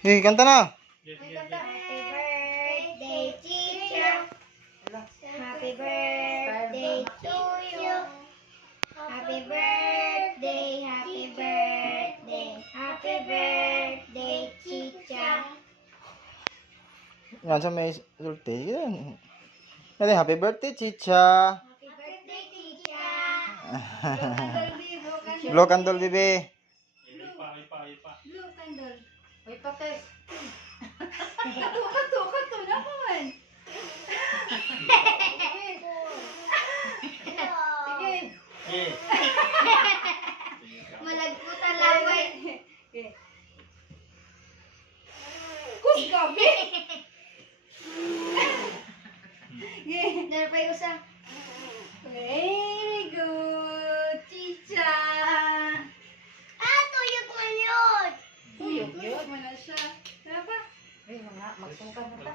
Kanta na. Happy birthday, Chicha. Happy birthday to you. Happy birthday, happy birthday, happy birthday, Chicha. Yan sa may sulti. Yan. Yan, happy birthday, Chicha. Happy birthday, Chicha. Blow candle, bibi. Blue candle. Uy, pates. Kato na po man. Sige. Malagputan laway. Kus gabi. Narapay usa. Very good, Chicha. Tuyok man yun. Uyok, yun mo na siya. Tara pa. Ay, mga magsungkan na ta.